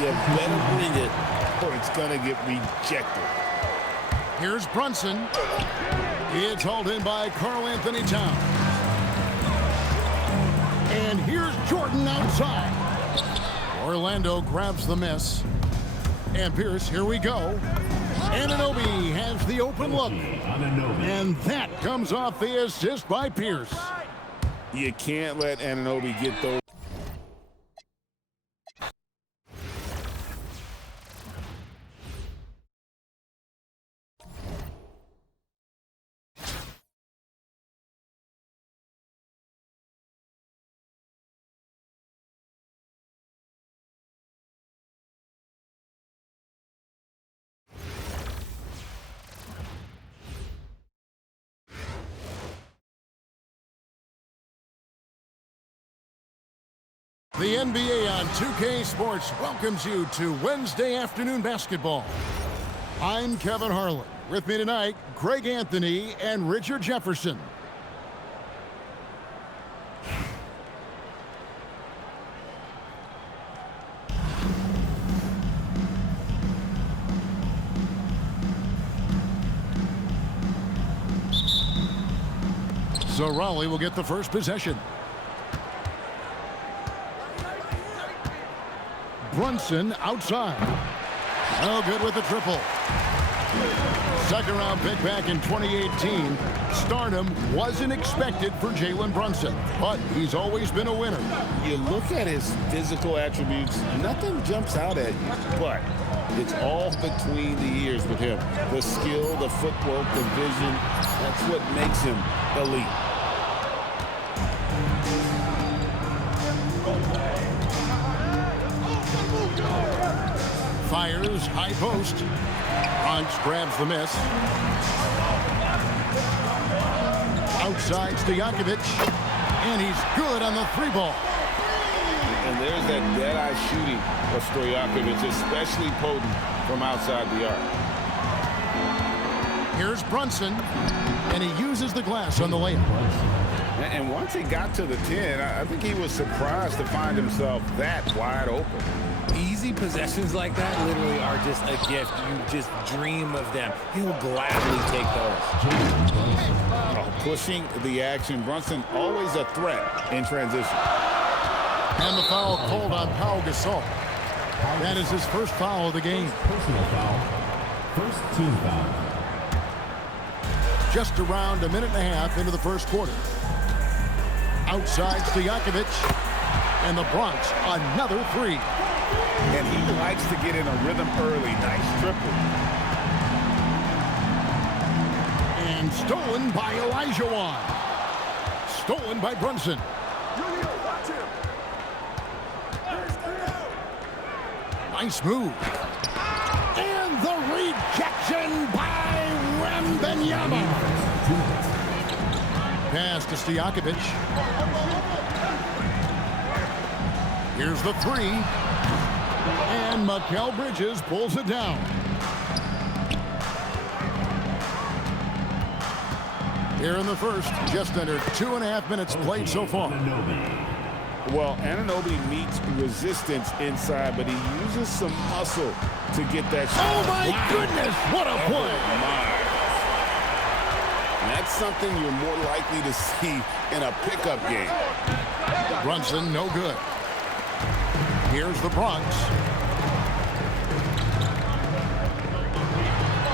You better bring it or it's going to get rejected. Here's Brunson. It's hauled in by Karl Anthony Towns. And here's Jordan outside. Orlando grabs the miss. And Pierce, here we go. Anunoby has the open look. And that comes off the assist by Pierce. You can't let Anunoby get those. The NBA on 2K Sports welcomes you to Wednesday afternoon basketball. I'm Kevin Harlan. With me tonight, Greg Anthony and Richard Jefferson. So Raleigh will get the first possession. Brunson outside. Oh, good with the triple. Second round pick back in 2018. Stardom wasn't expected for Jalen Brunson, but he's always been a winner. You look at his physical attributes, nothing jumps out at you, but it's all between the ears with him. The skill, the footwork, the vision, that's what makes him elite. Fires, high post. Bronx grabs the miss. Outside Stojaković. And he's good on the three ball. And there's that dead-eye shooting of Stojaković, especially potent from outside the arc. Here's Brunson. And he uses the glass on the layup. And once he got to the 10, I think he was surprised to find himself that wide open. Easy possessions like that literally are just a gift. You just dream of them. He'll gladly take those. Pushing the action. Brunson always a threat in transition. And the foul called on Pau Gasol. That is his first foul of the game. Personal foul. First team foul. Just around a minute and a half into the first quarter. Outside Stojaković. And the Bronx, another three. And he likes to get in a rhythm early. Nice triple. And stolen by Elijah Wan. Stolen by Brunson. Nice move. And the rejection by Wembanyama. Pass to Stojaković. Here's the three. And Mikal Bridges pulls it down. Here in the first, just under 2.5 minutes played so far. Well, Anunoby meets resistance inside, but he uses some muscle to get that shot. Oh, my goodness, what a play. That's something you're more likely to see in a pickup game. Brunson, no good. Here's the Bronx.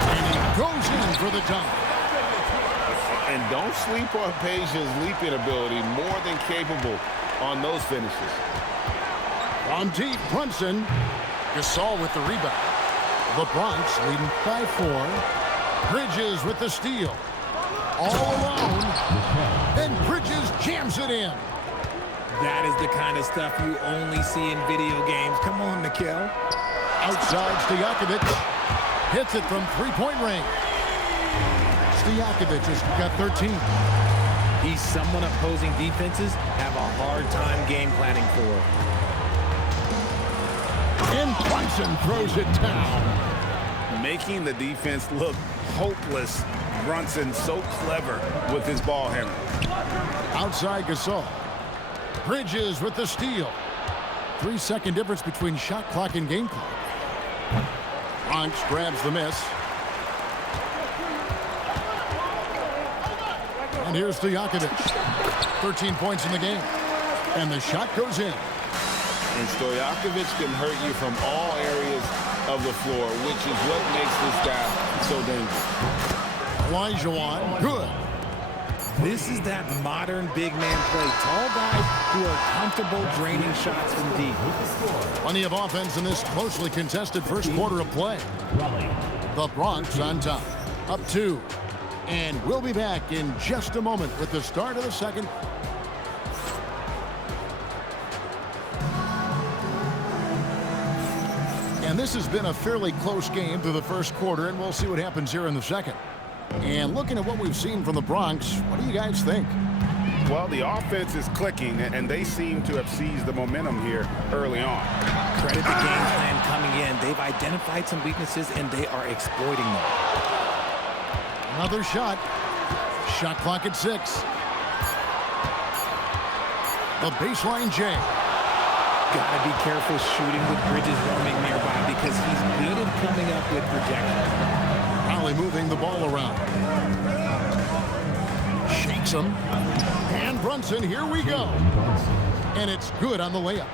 And he goes in for the dunk. And don't sleep on Peja's leaping ability, more than capable on those finishes. From deep, Brunson. Gasol with the rebound. The Bronx leading by 4. Bridges with the steal. All alone. And Bridges jams it in. That is the kind of stuff you only see in video games. Come on, Mikal. Outside Stojaković. Hits it from three-point range. Stojaković has got 13. He's someone opposing defenses have a hard time game planning for. And Brunson throws it down. Making the defense look hopeless. Brunson so clever with his ball handling. Outside Gasol. Bridges with the steal. 3-second difference between shot clock and game clock. Bronx grabs the miss. And here's Stojaković. 13 points in the game. And the shot goes in. And Stojaković can hurt you from all areas of the floor, which is what makes this guy so dangerous. Olajuwon, good. This is that modern big man play. Tall guys who are comfortable draining shots from deep. Plenty of offense in this closely contested first quarter of play. The Bronx on top, up 2. And we'll be back in just a moment with the start of the second. And this has been a fairly close game through the first quarter, and we'll see what happens here in the second. And looking at what we've seen from the Bronx, what do you guys think? Well, the offense is clicking, and they seem to have seized the momentum here early on. Credit the game plan coming in. They've identified some weaknesses, and they are exploiting them. Another shot. Shot clock at 6. The baseline J. Gotta be careful shooting with Bridges roaming nearby because he's good at coming up with projections. Raleigh moving the ball around. Shakes him. And Brunson, here we go. And it's good on the layup.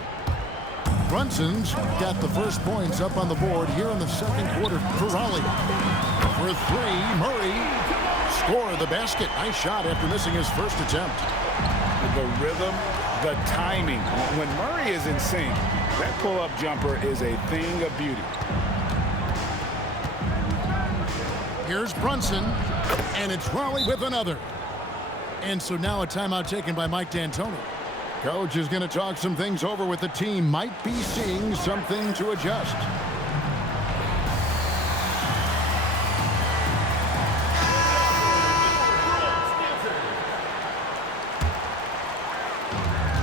Brunson's got the first points up on the board here in the second quarter for Raleigh. For 3, Murray scored the basket. Nice shot after missing his first attempt. The rhythm, the timing. When Murray is in sync, that pull-up jumper is a thing of beauty. Here's Brunson, and it's Raleigh with another. And so now a timeout taken by Mike D'Antoni. Coach is going to talk some things over with the team. Might be seeing something to adjust.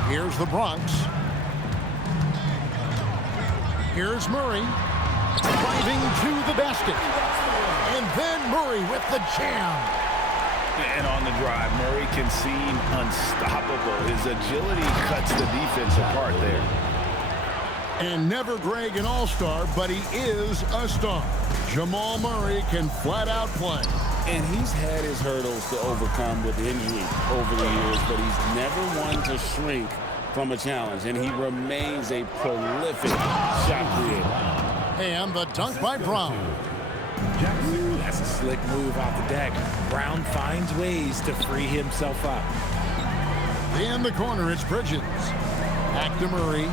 Here's the Bronx. Here's Murray driving to the basket. And then Murray with the jam. And on the drive, Murray can seem unstoppable. His agility cuts the defense apart there. And never Greg an all-star, but he is a star. Jamal Murray can flat out play. And he's had his hurdles to overcome with injury over the years, but he's never one to shrink from a challenge, and he remains a prolific shot creator. And the dunk by Brown. Ooh, that's a slick move off the deck. Brown finds ways to free himself up. In the corner, it's Bridges. Back to Murray.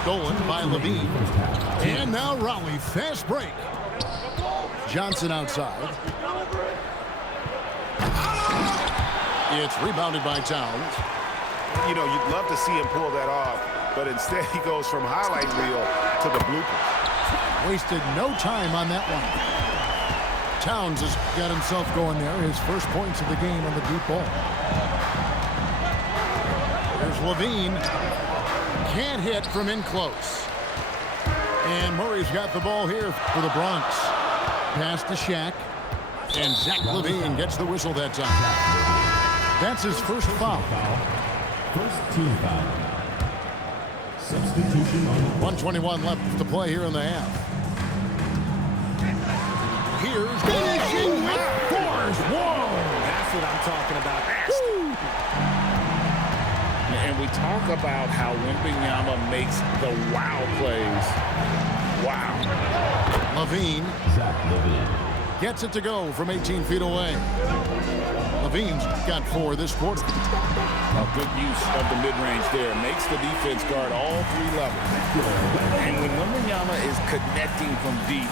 Stolen by Levine. And now Raleigh, fast break. Johnson outside. It's rebounded by Towns. You know, you'd love to see him pull that off, but instead he goes from highlight reel to the bloopers. Wasted no time on that one. Towns has got himself going there. His first points of the game on the deep ball. There's Levine. Can't hit from in close. And Murray's got the ball here for the Bronx. Pass to Shaq. And Zach Levine gets the whistle that time. That's his first foul. First team foul. Substitution on 1:21 left to play here in the half. Here's finishing with force. Whoa! That's what I'm talking about. And we talk about how Wembanyama makes the wow plays. Wow. Levine Zach Levine. gets it to go from 18 feet away. Levine's got 4 this quarter. A good use of the mid-range there. Makes the defense guard all 3 levels. And when Wembanyama is connecting from deep,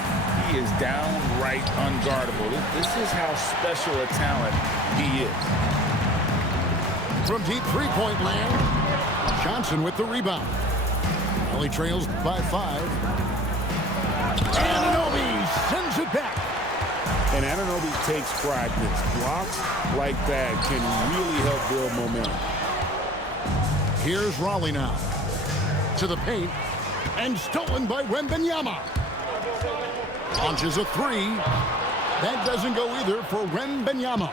he is downright unguardable. This is how special a talent he is. From deep three-point land, Johnson with the rebound. Raleigh trails by 5. Anunoby sends it back. And Anunoby takes pride in this. Blocks like that can really help build momentum. Here's Raleigh now. To the paint. And stolen by Wembanyama. Launches a 3. That doesn't go either for Wembanyama.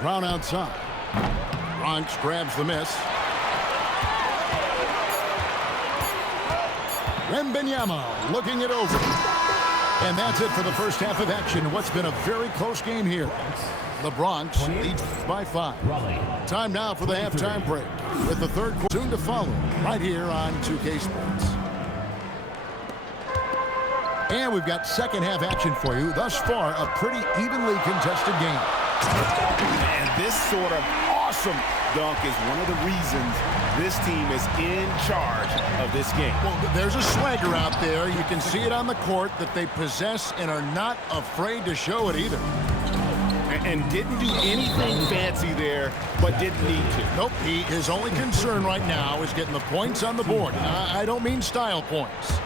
Brown outside. Bronx grabs the miss. Wembanyama looking it over. And that's it for the first half of action. What's been a very close game here. The Bronx leads by 5. Time now for the halftime break, with the third quarter soon to follow right here on 2K Sports. And we've got second half action for you. Thus far, a pretty evenly contested game. And this sort of awesome dunk is one of the reasons this team is in charge of this game. Well, there's a swagger out there. You can see it on the court that they possess and are not afraid to show it either. And didn't do anything fancy there, but didn't need to. Nope, his only concern right now is getting the points on the board. I don't mean style points.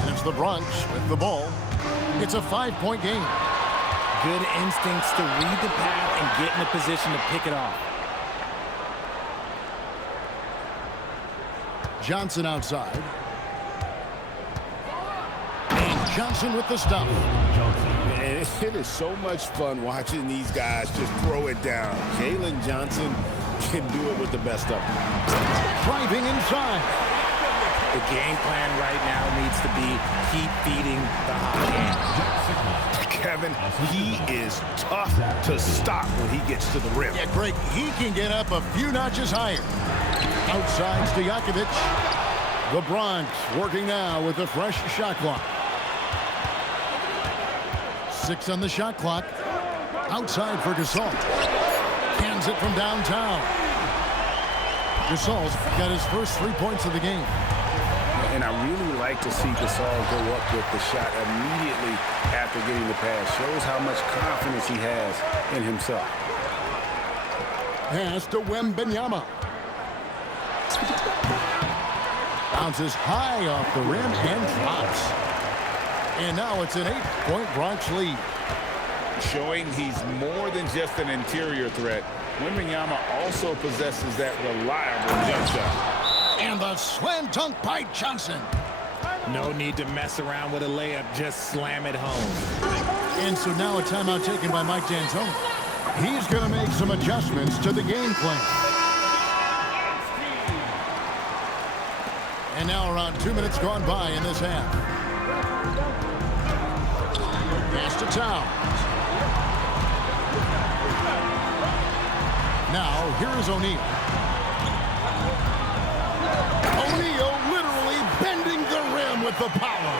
And it's the Bronx with the ball. It's a 5-point game. Good instincts to read the path and get in a position to pick it off. Johnson outside. And Johnson with the stop. And it is so much fun watching these guys just throw it down. Jalen Johnson can do it with the best of them. Driving inside. The game plan right now needs to be keep feeding the hot hand. Kevin, he is tough to stop when he gets to the rim. Yeah, Greg, he can get up a few notches higher. Outside Stojaković. The Bronx working now with a fresh shot clock. 6 on the shot clock. Outside for Gasol. Cans it from downtown. Gasol's got his first 3 points of the game. And I really like to see Gasol go up with the shot immediately after getting the pass. Shows how much confidence he has in himself. Pass to Wembanyama. Bounces high off the rim and drops. And now it's an 8-point Bronx lead. Showing he's more than just an interior threat. Wembanyama also possesses that reliable jump shot. And the slam dunk by Johnson. No need to mess around with a layup. Just slam it home. And so now a timeout taken by Mike D'Antoni. He's going to make some adjustments to the game plan. And now around 2 minutes gone by in this half. Pass to Towns. Now here is O'Neal. O'Neal literally bending the rim with the power.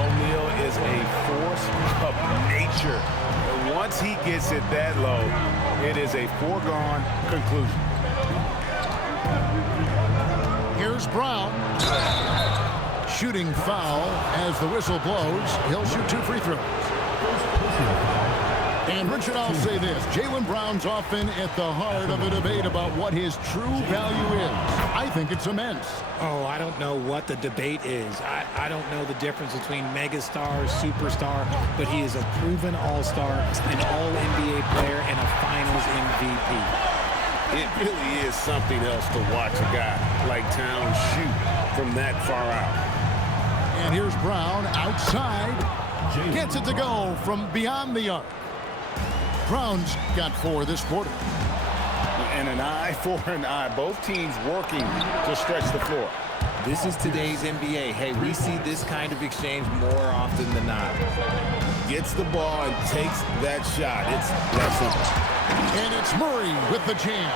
O'Neal is a force of nature. And once he gets it that low, it is a foregone conclusion. Here's Brown. Shooting foul as the whistle blows. He'll shoot 2 free throws. And Richard, I'll say this. Jaylen Brown's often at the heart of a debate about what his true value is. I think it's immense. Oh, I don't know what the debate is. I don't know the difference between megastar, superstar, but he is a proven all-star, an all-NBA player, and a finals MVP. It really is something else to watch a guy like Towns shoot from that far out. And here's Brown outside. Gets it to go from beyond the arc. Brown's got 4 this quarter. And an eye for an eye. Both teams working to stretch the floor. This is today's NBA. Hey, we see this kind of exchange more often than not. Gets the ball and takes that shot. It's that simple. And it's Murray with the jam.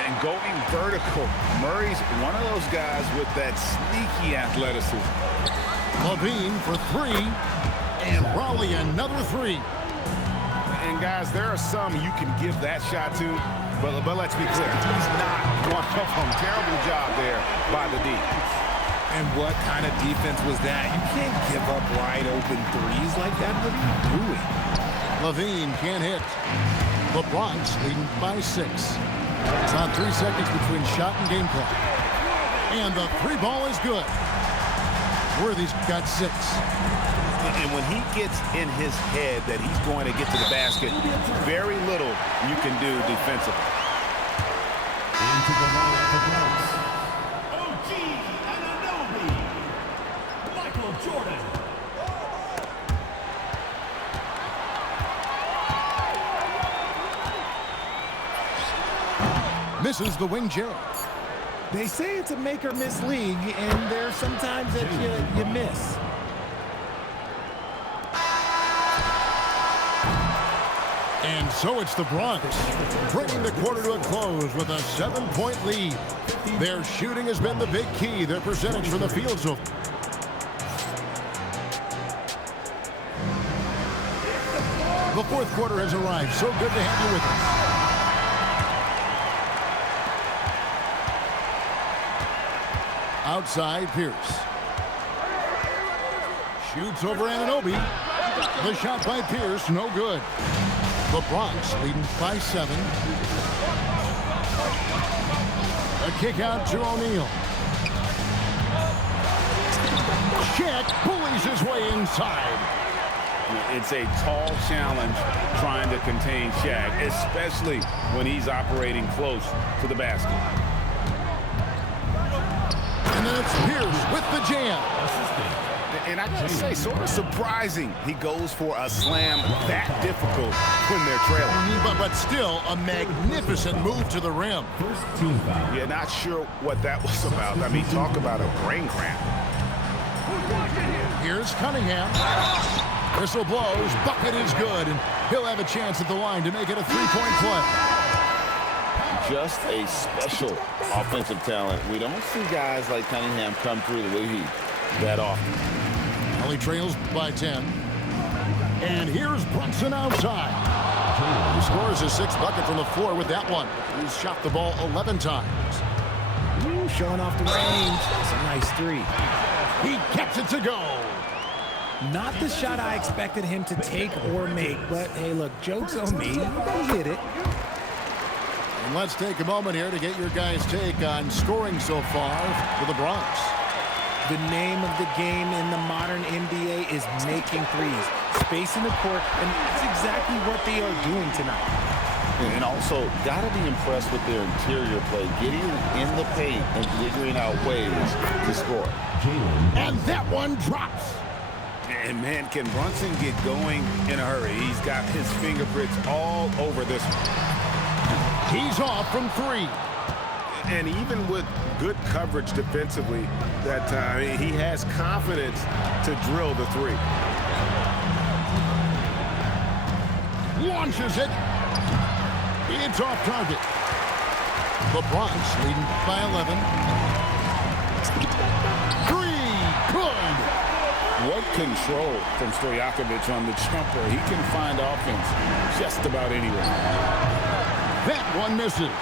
And going vertical. Murray's one of those guys with that sneaky athleticism. Levine for 3. And Raleigh another 3. And guys, there are some you can give that shot to, but let's be clear, he's not one of them. Terrible job there by the D. And what kind of defense was that? You can't give up wide open threes like that. What are you doing? Levine can't hit. The Bronx leading by 6. It's on 3 seconds between shot and game clock. And the 3 ball is good. Worthy's got 6. And when he gets in his head that he's going to get to the basket, very little you can do defensively. Into the line of the Bronx. OG Anunoby. Michael Jordan. Misses the wing J. They say it's a make or miss league, and there are some times that you miss. And so it's the Bronx, bringing the quarter to a close with a 7-point lead. Their shooting has been the big key. Their percentage from the field so the fourth quarter has arrived. So good to have you with us. Outside, Pierce. Shoots over Anunoby. The shot by Pierce, no good. The Bronx leading by 7. A kick out to O'Neal. Shaq bullies his way inside. It's a tall challenge trying to contain Shaq, especially when he's operating close to the basket. And then it's Pierce with the jam. And I gotta say, sort of surprising he goes for a slam that difficult when they're trailing. But still a magnificent move to the rim. First team foul. Yeah, not sure what that was about. I mean, talk about a brain cramp. Here's Cunningham. Whistle blows, bucket is good, and he'll have a chance at the line to make it a 3-point play. Just a special offensive talent. We don't see guys like Cunningham come through the league that often. Well, he trails by 10. And here's Brunson outside. He scores his 6th bucket from the floor with that one. He's shot the ball 11 times. Ooh, showing off the range. That's a nice 3. He gets it to go. Not the shot I expected him to take or make, but hey, look, joke's on me. He hit it. And let's take a moment here to get your guys' take on scoring so far for the Bronx. The name of the game in the modern NBA is making threes. Spacing the court, and that's exactly what they are doing tonight. And also, got to be impressed with their interior play, getting in the paint and figuring out ways to score. And that one drops. And man, can Brunson get going in a hurry? He's got his fingerprints all over this one. He's off from 3. And even with good coverage defensively that time, he has confidence to drill the 3. Launches it. It's off target. The Bronx leading by 11. 3, good. What control from Stojaković on the jumper. He can find offense just about anywhere. That one misses.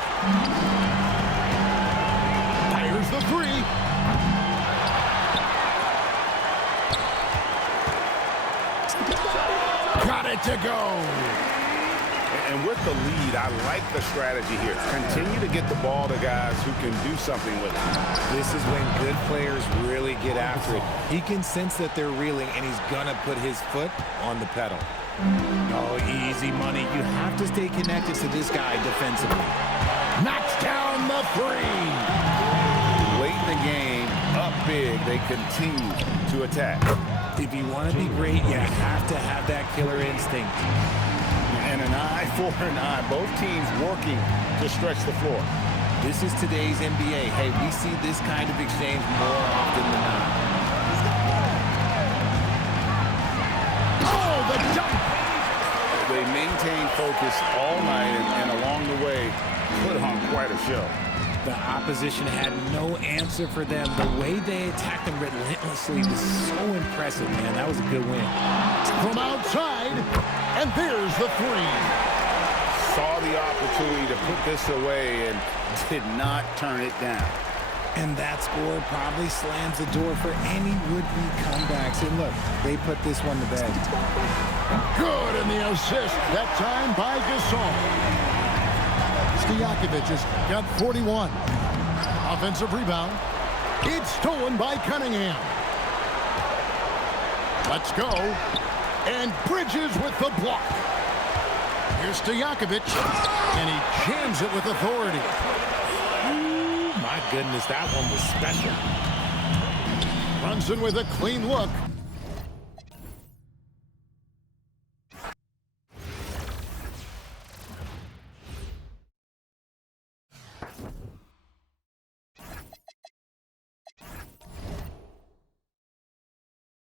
Fires the 3. Got it to go. And with the lead, I like the strategy here. Continue to get the ball to guys who can do something with it. This is when good players really get after it. He can sense that they're reeling, and he's going to put his foot on the pedal. Oh, easy money. You have to stay connected to this guy defensively. Knocks down the 3. Late in the game, up big, they continue to attack. If you want to be great, you have to have that killer instinct. And an eye for an eye. Both teams working to stretch the floor. This is today's NBA. Hey, we see this kind of exchange more often than not. Oh, the dunk! They maintain focus all night and along the way put on quite a show. The opposition had no answer for them. The way they attacked them relentlessly was so impressive, man. That was a good win. From outside, and there's the 3. Saw the opportunity to put this away and did not turn it down. And that score probably slams the door for any would-be comebacks. And look, they put this one to bed. Good in the assist, that time by Gasol. Stojaković has got 41. Offensive rebound. It's stolen by Cunningham. Let's go. And Bridges with the block. Here's Stojaković. And he jams it with authority. Ooh, my goodness, that one was special. Brunson with a clean look.